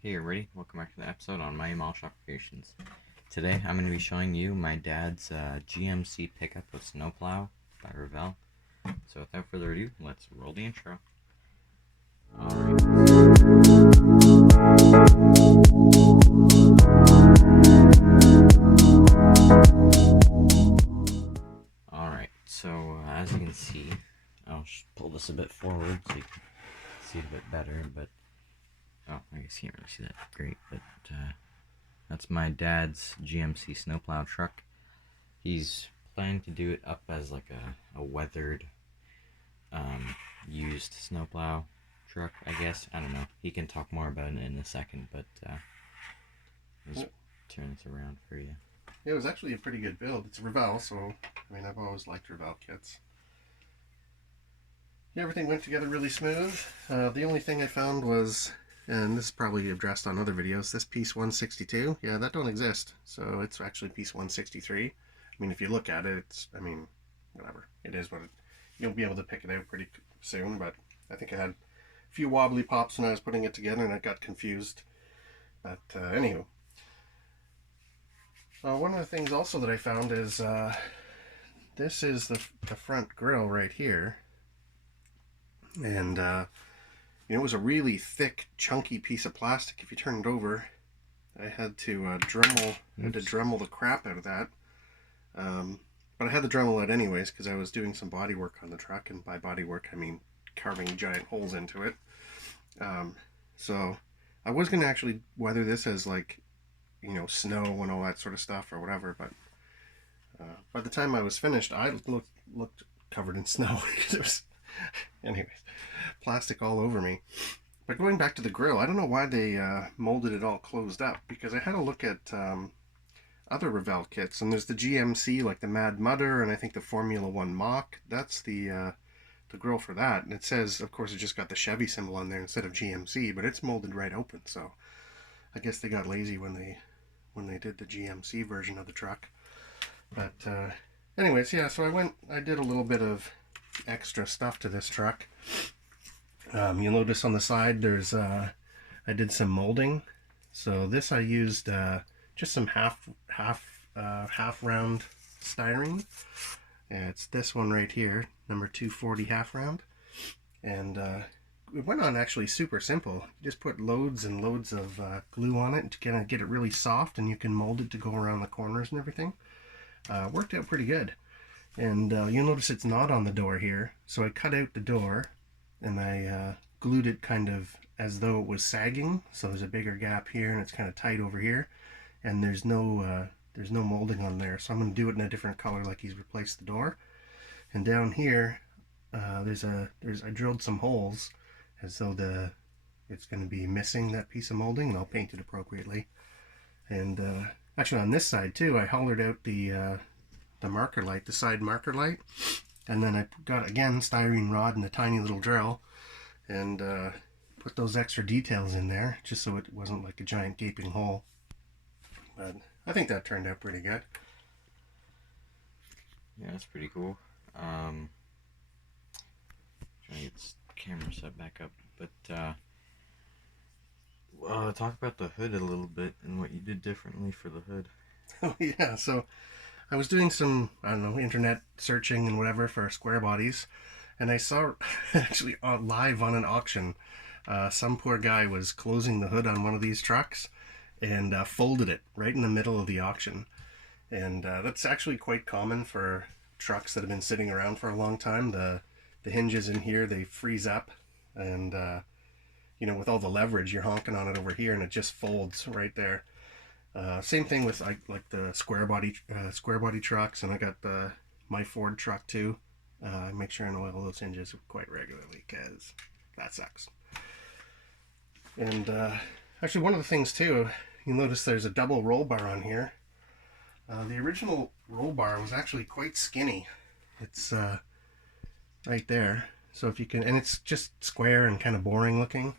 Hey everybody, welcome back to the episode on My Mall Shop Creations. Today I'm going to be showing you my dad's GMC pickup with snowplow by Revell. So without further ado, let's roll the intro. Alright, so as you can see, I'll pull this a bit forward so you can see it a bit better, but oh, I guess you can't really see that great, but that's my dad's GMC snowplow truck. He's planning to do it up as like a weathered, used snowplow truck, I guess. I don't know. He can talk more about it in a second, but let's turn this around for you. Yeah, it was actually a pretty good build. It's Revell, so I mean, I've always liked Revell kits. Yeah, everything went together really smooth. The only thing I found was, and this is probably addressed on other videos, this piece 162. Yeah, that don't exist. So it's actually piece 163. I mean, if you look at it, it's, I mean, whatever. It is what it, you'll be able to pick it out pretty soon, but I think I had a few wobbly pops when I was putting it together and I got confused. But anywho. One of the things also that I found is this is the front grille right here. And it was a really thick, chunky piece of plastic. If you turn it over, I had to Dremel the crap out of that. But I had the Dremel out anyways because I was doing some body work on the truck, and by body work I mean carving giant holes into it. So I was going to actually weather this as like, snow and all that sort of stuff or whatever, but by the time I was finished, I looked covered in snow. There was, anyways, plastic all over me. But going back to the grill, I don't know why they molded it all closed up, because I had a look at other Revell kits, and there's the GMC, like the Mad Mudder, and I think the Formula 1 Mach. That's the grill for that, and it says, of course, it just got the Chevy symbol on there instead of GMC, but it's molded right open, so I guess they got lazy when they did the GMC version of the truck. But anyways, yeah, so I did a little bit of extra stuff to this truck. You'll notice on the side there's I did some molding. So this I used just some half round styrene. It's this one right here, number 240 half round, and it went on actually super simple. You just put loads and loads of glue on it to kind of get it really soft, and you can mold it to go around the corners and everything. Worked out pretty good. And you'll notice it's not on the door here, so I cut out the door and I glued it kind of as though it was sagging, so there's a bigger gap here and it's kind of tight over here, and there's no molding on there, so I'm going to do it in a different color like he's replaced the door. And down here I drilled some holes as though it's going to be missing that piece of molding, and I'll paint it appropriately. And actually on this side too, I hollowed out the marker light, the side marker light, and then I got, again, styrene rod and a tiny little drill, and put those extra details in there just so it wasn't like a giant gaping hole. But I think that turned out pretty good. Yeah, that's pretty cool. Trying to get this camera set back up, but talk about the hood a little bit and what you did differently for the hood. Oh yeah, so I was doing some, I don't know, internet searching and whatever for square bodies, and I saw actually live on an auction, some poor guy was closing the hood on one of these trucks and folded it right in the middle of the auction. And that's actually quite common for trucks that have been sitting around for a long time. The hinges in here, they freeze up, and with all the leverage, you're honking on it over here and it just folds right there. Same thing with like the square body trucks, and I got my Ford truck too. I make sure I oil those hinges quite regularly because that sucks. And actually, one of the things too, you'll notice there's a double roll bar on here. The original roll bar was actually quite skinny. It's right there. So if you can, and it's just square and kind of boring looking.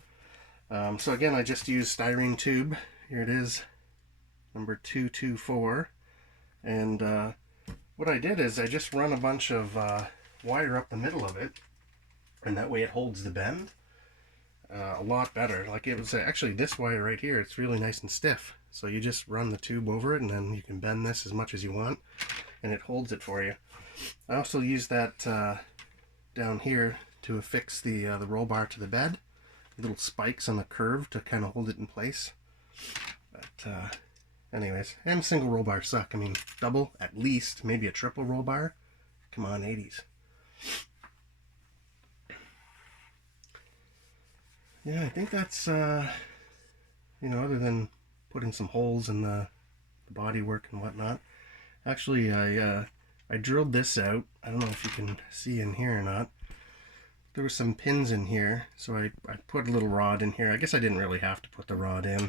So again, I just used styrene tube. Here it is, number 224, and what I did is I just run a bunch of wire up the middle of it, and that way it holds the bend. a lot better. Like it was actually this wire right here, it's really nice and stiff. So you just run the tube over it and then you can bend this as much as you want and it holds it for you. I also use that down here to affix the roll bar to the bed. Little spikes on the curve to kind of hold it in place. But anyways, and single roll bar suck. I mean, double at least, maybe a triple roll bar. Come on, 80s. Yeah, I think that's, you know, other than putting some holes in the body work and whatnot. Actually, I drilled this out. I don't know if you can see in here or not. There were some pins in here, so I put a little rod in here. I guess I didn't really have to put the rod in.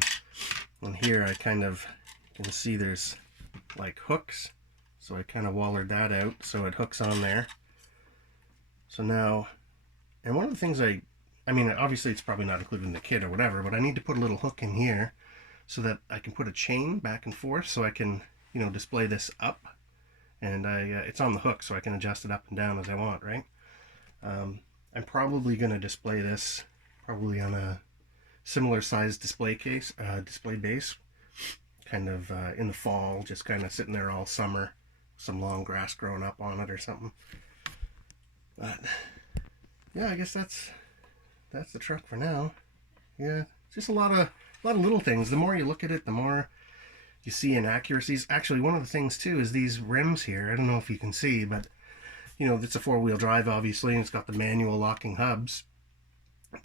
And here I kind of, you can see there's like hooks. So I kind of wallered that out so it hooks on there. So now, and one of the things I mean, obviously it's probably not included in the kit or whatever, but I need to put a little hook in here so that I can put a chain back and forth so I can, you know, display this up. And it's on the hook so I can adjust it up and down as I want, right? I'm probably going to display this probably on a similar size display case, display base, kind of in the fall, just kind of sitting there all summer, some long grass growing up on it or something. But yeah, I guess that's the truck for now. Yeah, just a lot of little things. The more you look at it, the more you see inaccuracies. Actually, one of the things too is these rims here. I don't know if you can see, but you know, it's a four-wheel drive, obviously, and it's got the manual locking hubs.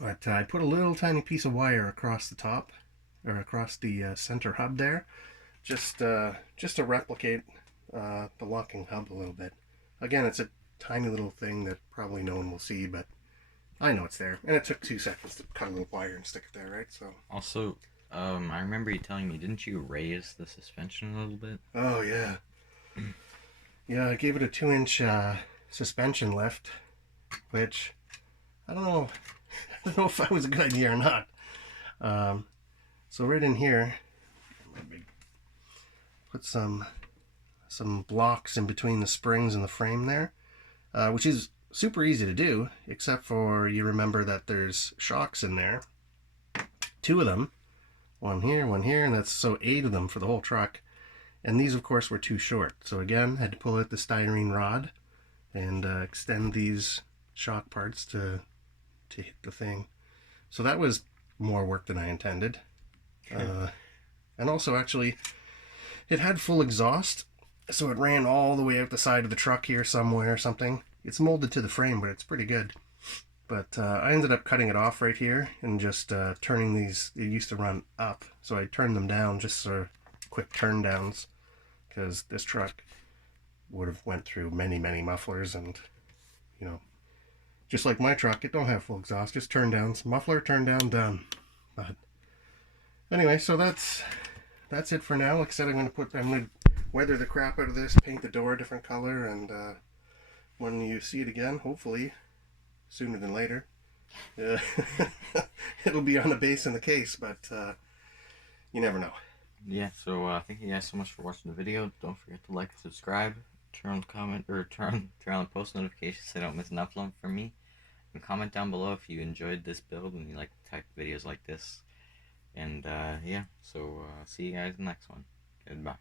But I put a little tiny piece of wire across the top, or across the center hub there, just to replicate the locking hub a little bit. Again, it's a tiny little thing that probably no one will see, but I know it's there. And it took 2 seconds to cut a little wire and stick it there, right? So. Also, I remember you telling me, didn't you raise the suspension a little bit? Oh, yeah. Yeah, I gave it a 2-inch suspension lift, which I don't know if that was a good idea or not. So right in here, put some blocks in between the springs and the frame there, which is super easy to do, except for you remember that there's shocks in there. 2 of them, one here, and that's so 8 of them for the whole truck. And these, of course, were too short. So again, had to pull out the styrene rod and extend these shock parts to hit the thing. So that was more work than I intended. And also, actually, it had full exhaust, so it ran all the way out the side of the truck here somewhere or something. It's molded to the frame, but it's pretty good. But I ended up cutting it off right here and just turning these. It used to run up, so I turned them down just for quick turn downs, because this truck would have went through many mufflers, and you know, just like my truck, it don't have full exhaust, just turn downs, muffler, turn down, done. But anyway, so that's it for now. Like I said, I'm gonna weather the crap out of this, paint the door a different color, and when you see it again, hopefully sooner than later, it'll be on the base in the case, but you never know. Yeah, so thank you guys so much for watching the video. Don't forget to like and subscribe. Turn on comment or turn on post notifications so you don't miss an upload from me. And comment down below if you enjoyed this build and you like type videos like this. And yeah, so see you guys in the next one. Goodbye.